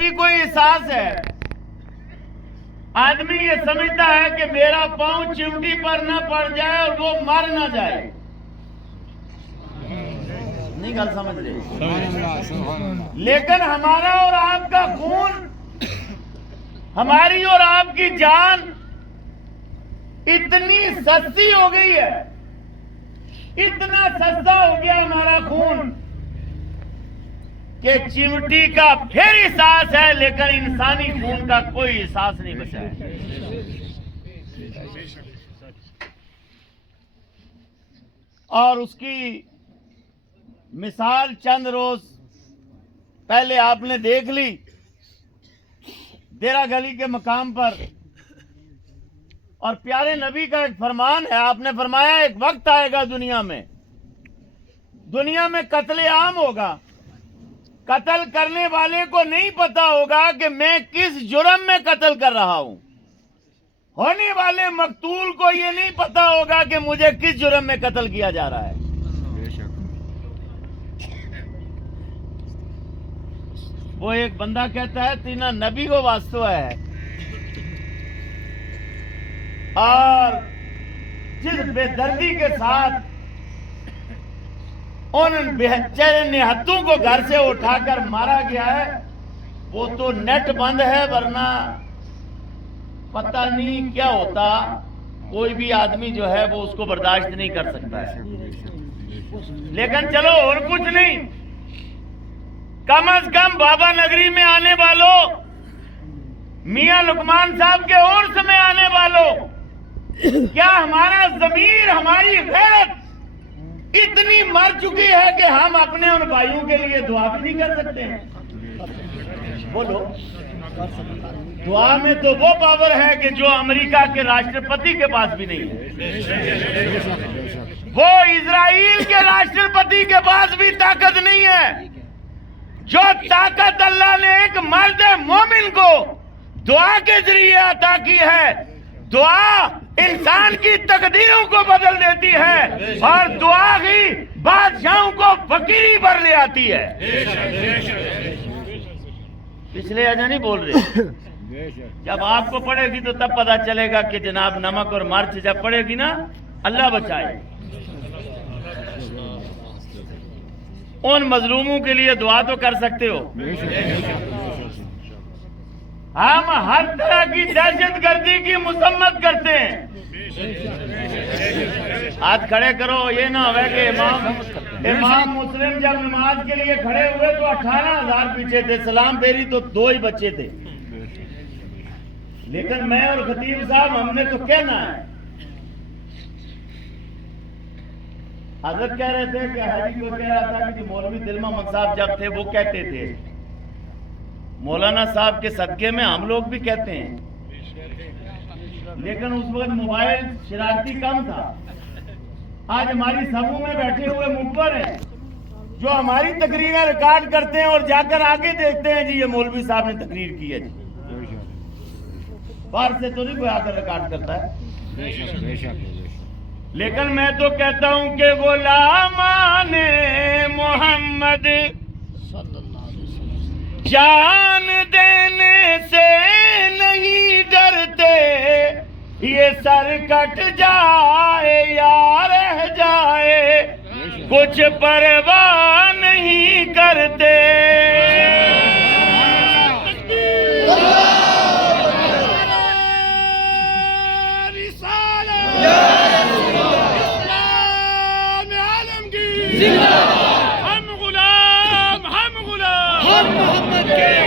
بھی کوئی احساس ہے؟ آدمی یہ سمجھتا ہے کہ میرا پاؤں چمٹی پر نہ پڑ جائے اور وہ مر نہ جائے. نہیں گل سمجھ رہے؟ لیکن ہمارا اور آپ کا خون، ہماری اور آپ کی جان اتنی سستی ہو گئی ہے، اتنا سستا ہو گیا ہمارا خون کہ چمٹی کا پھر احساس ہے لیکن انسانی خون کا کوئی احساس نہیں بچا ہے. اور اس کی مثال چند روز پہلے آپ نے دیکھ لی دیرہ گلی کے مقام پر. اور پیارے نبی کا ایک فرمان ہے، آپ نے فرمایا ایک وقت آئے گا دنیا میں قتل عام ہوگا. قتل کرنے والے کو نہیں پتا ہوگا کہ میں کس جرم میں قتل کر رہا ہوں. ہونے والے مقتول کو یہ نہیں پتا ہوگا کہ مجھے کس جرم میں قتل کیا جا رہا ہے. وہ ایک بندہ کہتا ہے تینا نبی کو واسطہ ہے، اور جس بے دردی کے ساتھ ان بےچارے نہتوں کو گھر سے اٹھا کر مارا گیا ہے وہ تو نیٹ بند ہے، ورنہ پتہ نہیں کیا ہوتا. کوئی بھی آدمی جو ہے وہ اس کو برداشت نہیں کر سکتا ہے. لیکن چلو اور کچھ نہیں، کم از کم بابا نگری میں آنے والوں، میاں لقمان صاحب کے عرس میں آنے والوں، کیا ہمارا ضمیر، ہماری غیرت اتنی مر چکی ہے کہ ہم اپنے ان بھائیوں کے لیے دعا بھی نہیں کر سکتے ہیں؟ بولو، دعا میں تو وہ پاور ہے کہ جو امریکہ کے راشٹرپتی کے پاس بھی نہیں ہے، وہ اسرائیل کے راشٹرپتی کے پاس بھی طاقت نہیں ہے. جو طاقت اللہ نے ایک مرد مومن کو دعا کے ذریعے عطا کی ہے، دعا انسان کی تقدیروں کو بدل دیتی ہے اور دعا ہی بادشاہوں کو فقیری پر لے آتی ہے. پچھلے آجا نہیں بول رہے، جب آپ کو پڑے گی تو تب پتا چلے گا کہ جناب نمک اور مرچ جب پڑے گی نا، اللہ بچائے. ان مظلوموں کے لیے دعا تو کر سکتے ہو. ہم ہر طرح کی دہشت گردی کی مذمت کرتے ہیں. ہاتھ کھڑے کرو، یہ نہ ہوئے کہ امام مسلم جب نماز کے لیے کھڑے ہوئے تو 18,000 پیچھے تھے، سلام پھیری تو 2 ہی بچے تھے. لیکن میں اور خطیب صاحب ہم نے تو کہنا ہے. حضرت کہہ رہے تھے کہ حاجی کو کہہ رہا تھا کہ مولوی دل محمد صاحب جب تھے وہ کہتے تھے، مولانا صاحب کے صدقے میں ہم لوگ بھی کہتے ہیں، لیکن اس وقت موبائل شرارتی کم تھا. آج ہماری سبوں میں بیٹھے ہوئے منور ہیں جو ہماری تقریریں ریکارڈ کرتے ہیں اور جا کر آگے دیکھتے ہیں جی یہ مولوی صاحب نے تقریر کی ہے. جی باہر سے تو نہیں کوئی آ کر ریکارڈ کرتا ہے. لیکن میں تو کہتا ہوں کہ غلامان محمد جان دینے سے نہیں ڈرتے، یہ سر کٹ جائے یا رہ جائے کچھ پرواہ نہیں کرتے.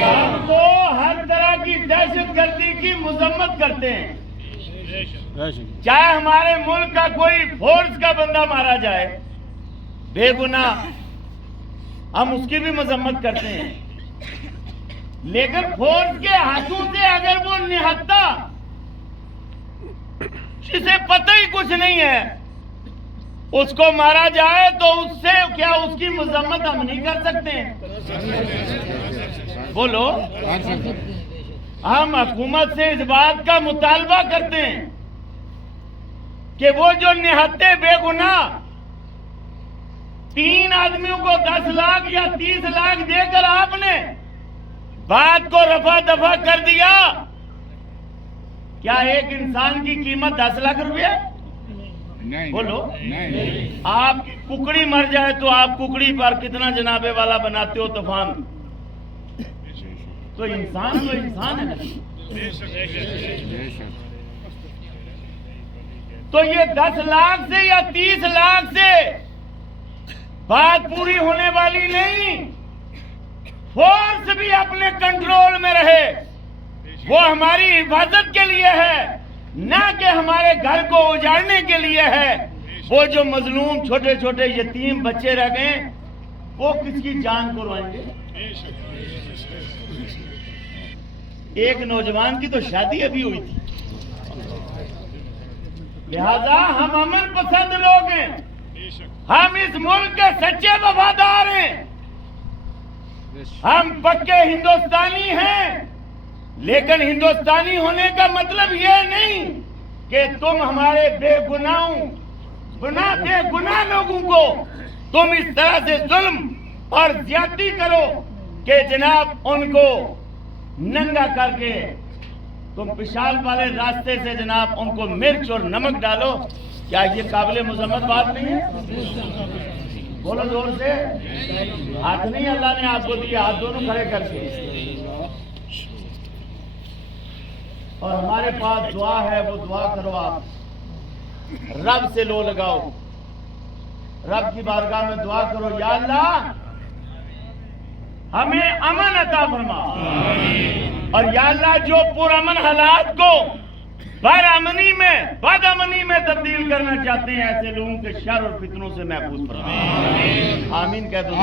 ہم تو ہر طرح کی دہشت گردی کی مذمت کرتے ہیں. چاہے ہمارے ملک کا کوئی فورس کا بندہ مارا جائے بے گناہ، ہم اس کی بھی مذمت کرتے ہیں. لیکن فورس کے ہاتھوں سے اگر وہ نہتا جسے پتہ ہی کچھ نہیں ہے اس کو مارا جائے تو اس سے کیا اس کی مذمت ہم نہیں کر سکتے ہیں؟ بولو. ہم حکومت سے اس بات کا مطالبہ کرتے ہیں کہ وہ جو نہتے بے گناہ 3 آدمیوں کو 10 لاکھ یا 30 لاکھ دے کر آپ نے بات کو رفع دفع کر دیا. کیا ایک انسان کی قیمت 10 لاکھ روپیہ؟ بولو. آپ ککڑی مر جائے تو آپ ککڑی پر کتنا جنابے والا بناتے ہو طوفان. تو انسان ہے. تو یہ 10 لاکھ سے یا 30 لاکھ سے بات پوری ہونے والی نہیں. فورس بھی اپنے کنٹرول میں رہے. وہ ہماری حفاظت کے لیے ہے, نہ کہ ہمارے گھر کو اجاڑنے کے لیے ہے. وہ جو مظلوم چھوٹے چھوٹے یتیم بچے رہ گئے, وہ کس کی جان کو روئیں گے؟ ایک نوجوان کی تو شادی ابھی ہوئی تھی. لہذا ہم امن پسند لوگ ہیں, ہم اس ملک کے سچے وفادار ہیں, ہم پکے ہندوستانی ہیں. لیکن ہندوستانی ہونے کا مطلب یہ نہیں کہ تم ہمارے بے گناہ لوگوں کو تم اس طرح سے ظلم اور زیادتی کرو کہ جناب ان کو ننگا کر کے تم پشال والے راستے سے جناب ان کو مرچ اور نمک ڈالو. کیا یہ قابل مذمت بات نہیں ہے؟ بولو زور سے. ہاتھ نہیں اللہ نے آپ کو دیا, ہاتھ دونوں کھڑے کر کے. اور ہمارے پاس دعا ہے, وہ دعا کرو. آپ رب سے لو لگاؤ, رب کی بارگاہ میں دعا کرو, یا اللہ ہمیں امن عطا فرما. اور یا اللہ جو پرامن حالات کو بد امنی میں تبدیل کرنا چاہتے ہیں, ایسے لوگوں کے شر اور فتنوں سے محفوظ فرما. آمین کہہ دو.